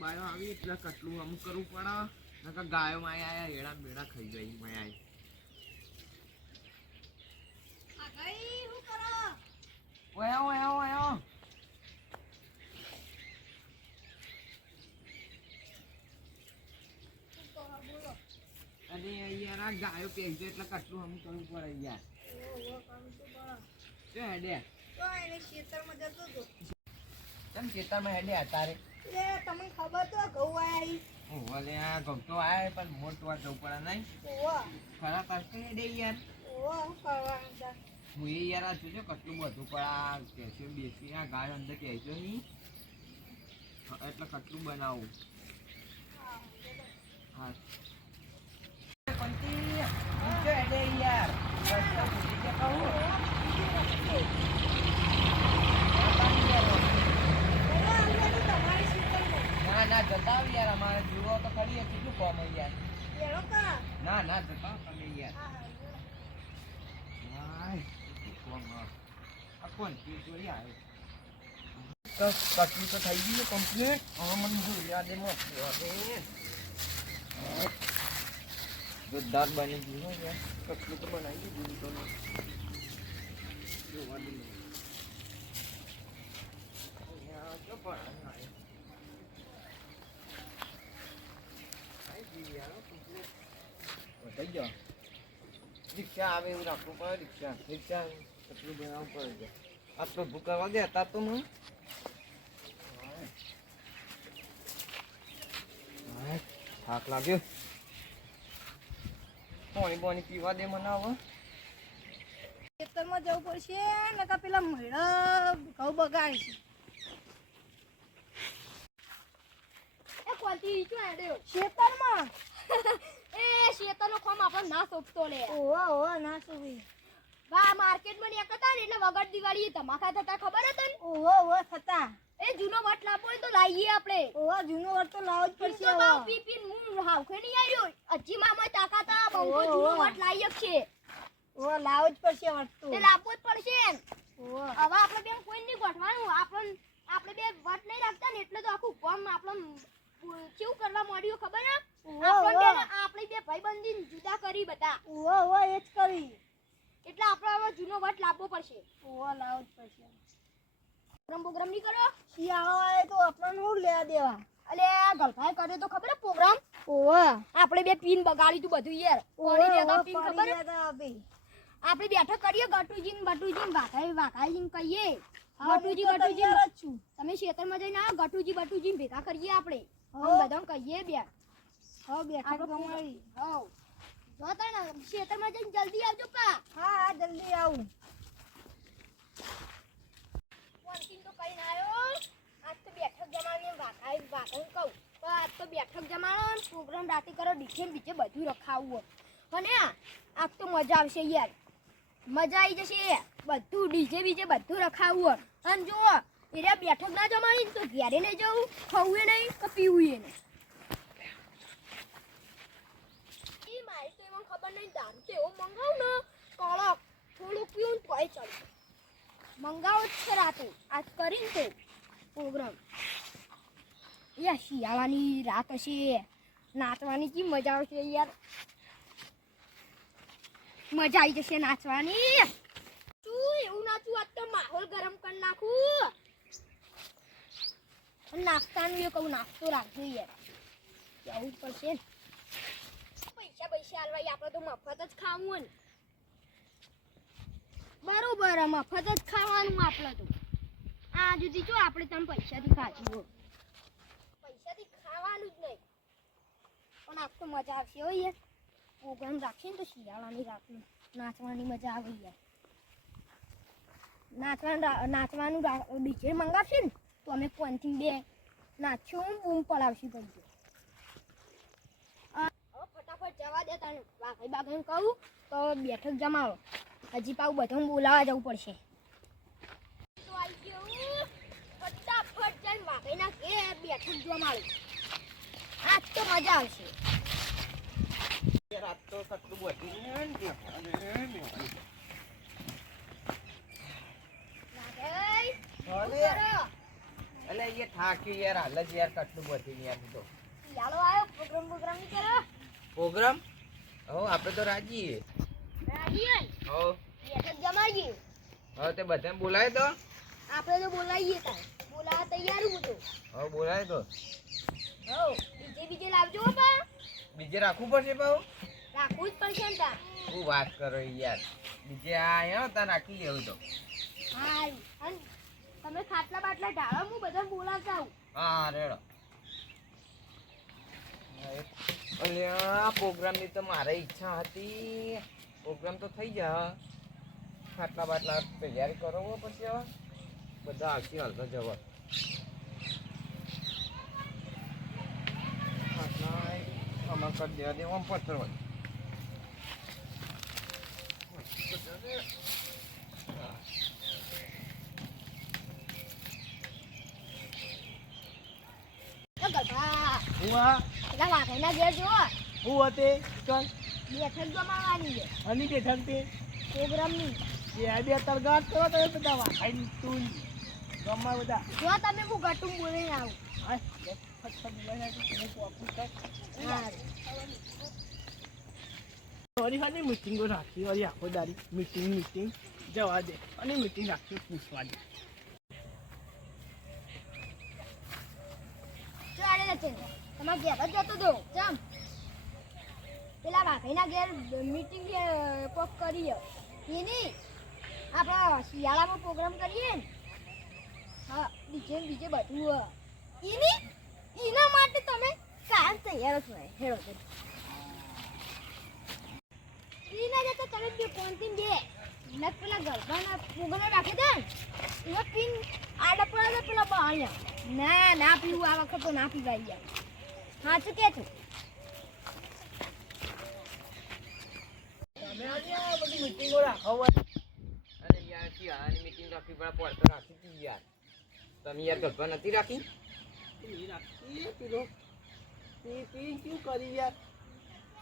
Bio આવી એટલે કટલું અમુક કરવું પડે. નકર ગાયો માં આયા એડા બેડા ખાઈ ગઈ માં આઈ ઓયા ઓયા ઓયા અરે યાર આ ગાયો પહેરજો એટલે કટલું અમુક કરવું પડે યાર. શું હેડે. તમ ખેતરમાં હેડે તારે? તમને ખબર તો ઘઉં આય. પણ મોટો જવું પડે નહીં. ખરા પાસે હેડે યાર? હું એ યાર આ જોજો કેટલું બધું પણ આ કેલ્શિયમ બેસી આ ગાય અંદર કહેજો નહીં. એટલે કેટલું બનાવું. હા પંતી, ઊંચો હેડે યાર રસ્તો ભૂલી ગયા કહું. આ પાણી યાર. તમારી સીટરમાં ના ના જતા આવ યાર અમારે જુઓ તો ખરી કેટલું કોમ યાર ના ના તો તમે યાર કોણ તી ચોરી આવે? કટલી તો થઈ ગઈ કમ્પ્લીટ હા મને જો યાદ એમ જોરદાર બની ગયું યાર. કટલી તો બનાવી દીધી તો જોવા દે અહીંયા જો પણ આય. આઈ ગઈ યાર complete. વધાઈ ગયો રિક્ષા આવે એવું રાખવું પડે રિક્ષા. રિક્ષા કેટલું બનાવવું પડે છે. આ તો ભૂકા વાગે હતા તો હું. થાક લાગ્યો. પાણી પાણી પીવા દે મને હવે. ખેતરમાં જવું પડશે નકા પેલા મેળા ઘઉં બગાડશે. એ કોલતી શું હેડ્યો ખેતરમાં? એ શેતરનો ખોમ આપણને ના સોપતો લે. ઓવા ઓવા ના સોવી વા માર્કેટમાં ને હતા ને એટલે વગર દિવાળી ધમાકા થતા ખબર હતા ને ઓવા ઓવા થતા. એ જૂનો વટ લાવવો તો લાવીએ આપણે. ઓવા જૂનો વટ તો લાવો જ પડશે હવે. પી પીન હું હાવખે નહીં આવ્યો હજી મામા તાકાત આ બંગો જૂનો વટ લાવીએ છે ઓવા લાવો જ પડશે વટ તો. લાવવો જ પડશે એમ. હવે આપણે બેન કોઈ નહીં ગોઠવાનું. આપણ આપણે બે વટ નહીં રાખતા ને એટલે તો આખું કોમ આપણને કેવું કરવા માંડ્યું ખબર આપણે આપણે બે ભાઈબંધી જુદા કરી બધા. ઓ ઓ એ જ કરી. એટલે આપણે હવે જૂનો વટ લાવવો પડશે. ઓ લાવવો જ પડશે. પ્રોગ્રામ પ્રોગ્રામ નહીં કરો શિયાળો આવે તો આપણને હું લેવા દેવા? અલે આ ગલભાઈ કર્યો તો ખબર પ્રોગ્રામ? ઓવા આપણે બે પીન બગાડી તું બધું યાર. ઓવા દેતા પીન ખબર. આપણે બેઠા કરીએ ગટુજી ને બટુજી ને વાઘાઈ વાઘાઈ ને કહીએ ગટુજી ગટુજી તમે ખેતરમાં જઈને આ ગટુજી બટુજી ભેગા કરીએ આપણે. હો. અને કહીએ બે હવે બેઠક આપણે ગમાડી. હવ જો તને ખેતરમાં જઈને જલ્દી આવજો પા. હા હા જલ્દી આવું. વોન્ટિંગ તો કરીને આવ્યો આજ તો બેઠક જમાવીને વાઘાઈ કહું. તો આજ તો બેઠક જમાડો ને પ્રોગ્રામ રાતે કરો ડીજે બીજે બધું રખાવવું અને આજ તો મજા આવશે યાર. મજા આવી જશે. બધું ડીજે બીજે બધું રખાવું અને જુઓ એટલે બેઠક ના જમાડી તો ઘેરે નહીં જવું ખાવું નહીં પીવું નહીં. મારી તો ખબર નહીં, દારૂ તો એવો મંગાવું ને પીવું મંગાવો પ્રોગ્રામ. એ શિયાળાની રાત હશે, નાચવાની કી મજા આવશે યાર. મજા આવી જશે નાચવાની. તું એવું નાચું? આજ તો માહોલ ગરમ કરી નાખું. અને નાસ્તાનું એ કહું, નાસ્તો રાખજો યાર. જવું પડશે ને. પૈસા પૈસા હાલવાય આપણે તો મફત જ ખાવું ને. બરોબર મફત જ ખાવાનું આપણે તો. આ જુદી જો, આપણે તમે પૈસાથી ખાધી હો પૈસાથી ખાવાનું જ નહીં. પણ આજ તો મજા આવશે હો યાર. પ્રોગ્રામ રાખીએ ને તો શિયાળાની રાતનું. નાચવાની મજા આવે યાર. નાચવાનું નાચવાનું ડીજે મંગાવશે ને? તો અમે કોનથી બે નાચ્યું બૂમ પડાવશી પછી ફટાફટ આજ તો મજા આવશે. એટલે એ થાકી યાર હાલ જ યાર કટલું બધી યાર હું તો ચાલો આવ્યો પ્રોગ્રામ પ્રોગ્રામ કરો. પ્રોગ્રામ હો આપણે તો રાજી. રાજી હો. બેઠક જમાડીએ હવે તે બધાને બોલાય તો. આપણે તો બોલાવીએ તા બોલા તૈયાર હું તો હો બોલાય તો. હો બીજે બીજે લાવજો હો બા બીજે રાખવું પડશે બા રાખવું જ પડશે ને તા શું વાત કરો યાર? બીજે આ અહીંયા ત્યાં રાખી લેવું તો. હા તમે ખાટલા બાટલા ઢાળો, હું બધા બોલાવતા આવું હા, રેડો. અલ્યા પ્રોગ્રામની તો મારે ઈચ્છા હતી. પ્રોગ્રામ તો થઈ જા. ખાટલા બાટલા તૈયારી કરો પછી હવે. બધા આવશે હાલતા જવા. આમાં કરી દેવા દે આમ પથ્થર હોય. બોલીને આવું હું ખાલી મીટિંગો રાખી વળી આખો દારી મીટિંગ મીટિંગ. જવા દે, અને મીટિંગ રાખી પૂછવાની ઘેર જતો દો પેલા વાઘઈના ઘેર મીટિંગ કરીએ. એની આપણે શિયાળામાં પ્રોગ્રામ કરીએ હા, બીજે બીજે બધું. એની, એના માટે તમે કામ તૈયાર જ હોય, હેડો એના જતા તમે બે કોણથી બે. નક પેલા ગરબાના પ્રોગ્રામ રાખી દે ને. પીન આડા પડે તો પેલા બાણ્યા ના ના પીવું આ વખત તો ના પીવાય યાર. સાચું કે છું? તમે આજે આ બધી મીટિંગો રાખો હોય અરે યાર મીટિંગ રાખવી પડે? રાખી હતી યાર. તમે યાર ગભા નથી રાખી? એ રાખી એ પેલો. પી પી શું કરી યાર?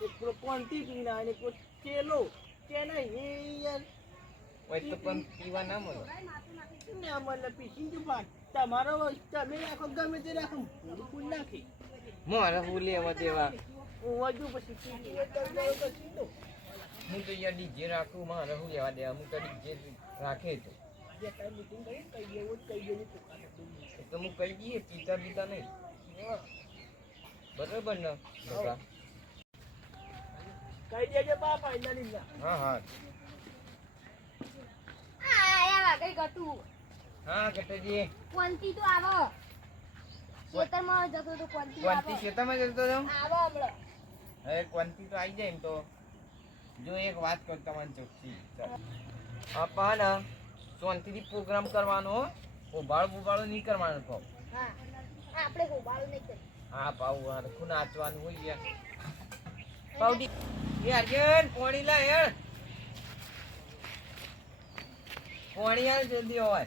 એક પેલો કોણથી પીને આવે ને કોઈ ચેલો કે નહીં યાર? તો પણ પીવા ના મળે. ના મને પીસી જ પાક તમારો તમે રાખો ગમે તે રાખો. પૂરું પૂરું નાખી. મારે હું લેવા દેવા. વધુ પછી હું તો યાર ડીજે રાખું મારે હું લેવા દેવા? હું તો ડીજે રાખે તો તો હું કહી દઈએ પીતા પીતા નહીં. બરોબર ને કઈ દેજે બા ફાઇનલી ના હા હા. આ આયા વાગઈ ગતું. હા કટાજી કોંતી તો આવો. ખેતરમાં જતો તો કોંતી આવો. ક્વન્ટી ખેતરમાં જતો હતો આવો હમણાં. હવે ક્વન્ટી તો આવી જાય ને તો. જો એક વાત કર તમને ચોખ્ખી. આપા ને શાંતિથી પ્રોગ્રામ કરવાનો ઉભાળ ઉભાળો નહીં કરવાનો કહો. હા. આપણે હોબાળું નહીં કરી હા પાઉ હરખું નાચવાનું હોય યાર. પાઉડી. એ અર્જુન પોણી લા યાર પોણી જલ્દી હોય.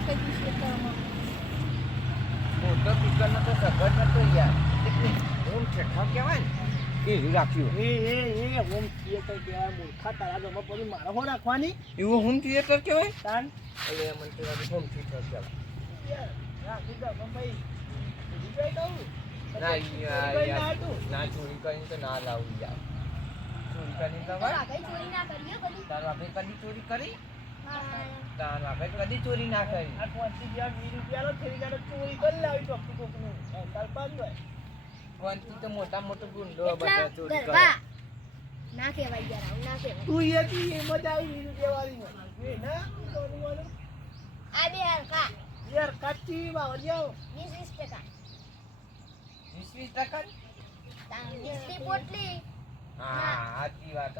થઈ ગયું ખેતરમાં મોટો પીકર તો સગડ નતો યાર. એટલે ઓમ છઠ્ઠા કહેવાય ને. એ રાખ્યું એ એ એ ઓમ થિયેટર કે મૂર્ખા તારા ગમા પડી મારે હો રાખવાની? એવું હોમ થિયેટર કહેવાય? તાન? એટલે મને તો હોમ થિયેટર કહેવાય. રાખી દો ભાઈ ભૂલી જાય કહું ના યાર તું. ના ચોરી કરીને તો ના લાવું યાર ચોરી કરીને તો તો ચોરી ના કરીએ બધી તાર બાપે કદી ચોરી કરી? તાન આપણે કદી ચોરી ના કરી? આ પહોંચી ગયા વીસ રૂપિયાનો થઈ ગયો ચોરી કરી લાવી ચોખ્ખી કોકનું. તાર પાંચ હોય વંતી તો મોટા મોટો ગુંડો બધા ચોરી કરે. ના કહેવાય યાર આવું ના કહેવાય. તું એ તી એ મજા આવી વીસ રૂપિયા ના આ બે હરખા. યાર કાચી બાવળ જાઓ વીસ વીસ ટકા. વીસ વીસ ટકા તાન પોટલી. હા સાચી વાત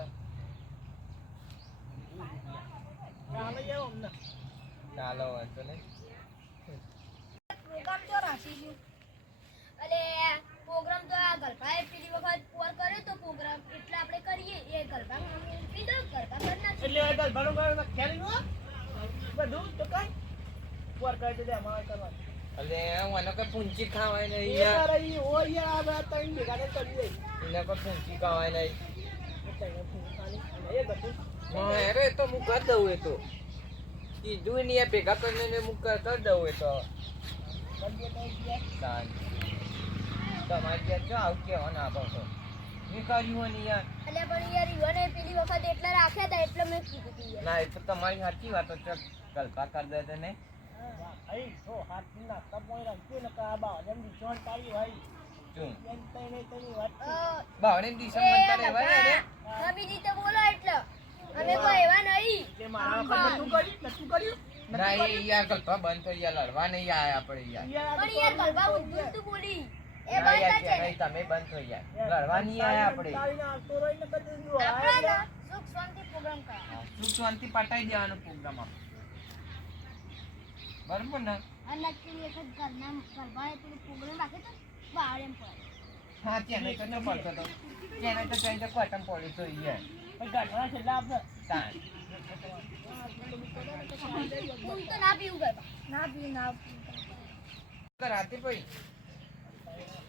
ચાલો ચાલે અમને. ચાલો વાંધો નહીં. પ્રોગ્રામ તો રાખી ગયું અલે પ્રોગ્રામ તો આ ગરબાએ પેલી વખત પોર કર્યો તો પ્રોગ્રામ એટલે આપણે કરીએ એ ગરબા મમ્મી દો ગરબા કરી નાખીએ. એટલે આ ગરબાનું ગરબા ખ્યાલ નો બધું? તો કઈ? પોર કરી દે અમારે કરવા અલે મને કોઈ પૂંચી ખાવાય નહીં યાર. ઈ હોય યાર આ ત્રણ ભેગા ને કરી દે. એને કોઈ પૂંચી ખાવાય નહીં. એ બધું. અરે તો હું કરી દઉં એ તો. કીધું નહીં ભેગા કરીને હું કરી કરી દઉં એ તો. કરી દે તો યાર તાન. તમારી ઘેર જો આવું કહેવાના ના છો મેં કર્યું ને યાર. અલ્યા પણ યાર ઈવને પેલી વખત એટલા રાખ્યા હતા એટલે મેં કીધું કે ના એ તો તમારી સાચી વાતો છે ગલપા કરી દે તો ને ભાઈ તો હાથ ના તપોઈ રાખજો ને કા બા જલ્દી દિશોન તારી ભાઈ બાવળે દિશા મનતા રહેવાય ને બીજી તો બોલો એટલે. અમે કોઈ એવા નહીં. કે મારા પર તું કર્યું? તું કર્યું? ના એ યાર ગલપા બંધ થઈ ગયા લડવા નહીં આયા આપણે યાર. પણ યાર ગરબા ઊંધું તું બોલી. એ ના યાર બંધ છે તમે બંધ થઈ ગયા લડવા આયા આપણે. તારીને આવતો રહીને કદી દીધું. આપણે સુખ શાંતિ પ્રોગ્રામ કરા સુખ શાંતિ પટાઈ દેવાનો પ્રોગ્રામ આપણે બરોબર ને? અને નક્કી એક ઘરના ગરબા પેલું પ્રોગ્રામ રાખે તો બહાર એમ પડે. હા ત્યાં તો ન પડતો તો. ત્યાં તો જઈને કોટમ પડી તો યાર પણ ગાંઠવાના છેલ્લા આપણે તાન તો ના પીવું ના પી ના રાતે?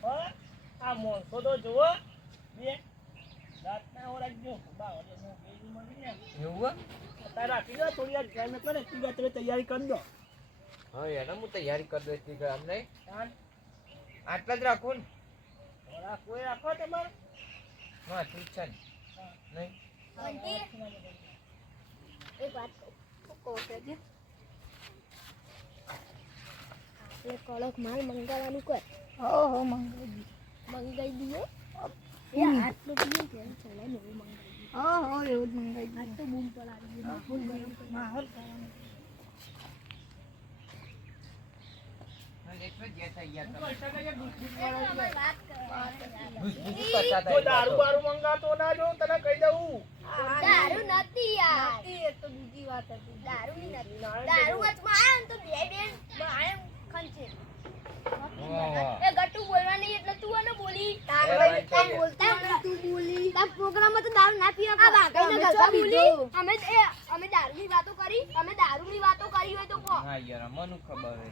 આ મોણસો તો જુઓ. બે મળી જાય. એવું હો? અત્યારે રાખી દો થોડી વાર ધ્યાન કરો ને એટલી તમે તૈયારી કરી દો. હા યાર હું તૈયારી કરી આમ નહીં તાન આટલા જ રાખો ને. થોડા કોઈ રાખો તમારે. હા ઠીક છે નહીં? એક વાત કહું. કહું જે કડક માલ મંગાવવાનું કર. હો હો મંગાવી મંગાઈ દઈએ? એ આટલું પીએ કે ચલે ને એવું હો હો એવું જ મંગાવી આજ તો બૂમ પડાવી દીધી ગરમ માહોલ એટલે દારૂ બારૂ મંગાતો ના જો તને કહી દઉં. દારૂ નથી યાર. તો બીજી વાત હતી. દારૂ નથી. દારૂ વચમાં આવે તો બે બેન વાહ, વાહ. એ ગટુ બોલવા નહીં એટલે તું આને બોલી. તાર એ છે. બોલતા તું બોલી. તાર પ્રોગ્રામમાં તો દારૂ ના પીવા આ બાગાઈને અમે ગરબા બોલી. અમે એ અમે દારૂની વાતો કરી. અમે દારૂની વાતો કરી હોય તો કો. હા યાર મને ખબર હે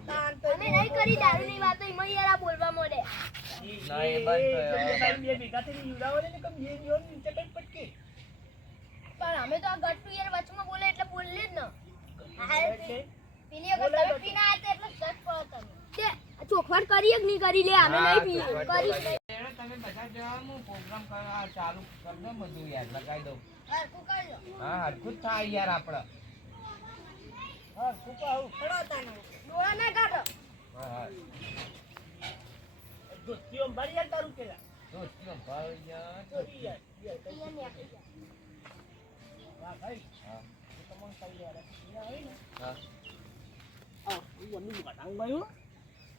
અમે નહીં કરી દારૂની વાતો એમાં યાર આ બોલવા મળે. ના, એ બંધ થયો. એ બે બે ભેગા થઈને યુડાવો ને કમ બે જીવન નીચે કઈ પટકી. પણ અમે તો આ ગટુ યાર વચમાં બોલે એટલે બોલલે જ ને. હા, તે ચોખવટ કરીએ કે નહીં કરી લે અમે હા, નહીં પી કરી. તમે બધા જવા હું પ્રોગ્રામ કરવા ચાલુ. કરી દો બધું યાર લગાવી લો. હા હરખું જ થાય યાર આપણે હા કુપા આવું ડોળા ના કાઢો. હા હા. દોસ્તીઓ મારી યાર તારું કેલા દોસ્તીઓ યાર ચોરી યાર યાર અહીંયા નીકળી જા. વાહ ભાઈ. હા. તો તમને કઈ યાર અહીંયા આવી ને હા આ હું. બધું ઘટાંગ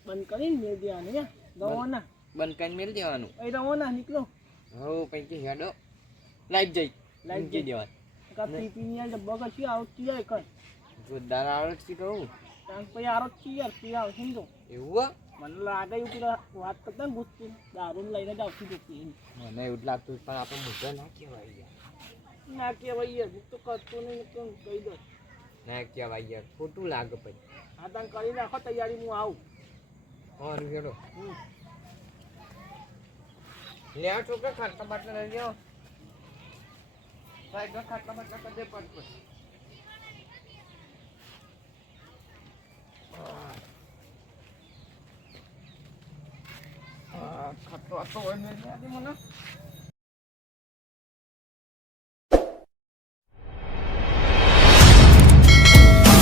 બંધ કરીને મેં દેવાનું. ને દવાના બંધ કરીને મેળ દેવાનું એ રવાના નીકળો હો પૈકી હેડો. લાઈટ જઈ. લાઈટ જઈ. દેવાનું. કા પીપી યાર ડબ્બો કશી આવતી જાય કઈ. જોરદાર છે કહું કારણ પછી છીએ યાર પી આવશે ને તો. એવું? મને લાગે એવું પેલા વાત કરતા ને ગુસ્તી દારૂ લઈને જ આવતી જતી મને એવું લાગતું પણ આપણે મુદ્દો ના કહેવાય યાર. ના કહેવાય યાર તો કરતો નહીં તો કહી દો ના કહેવાય યાર ખોટું લાગે પછી. આ તાન કરી નાખો તૈયારી હું આવું. હેડો. હમ. લે આ છોકરા ખાટલા બાટલા લઈ લ્યો. સાઈડમાં ખાટલા બાટલા કરી દે પટ પટ. ખાટલો આટલો હોય મને.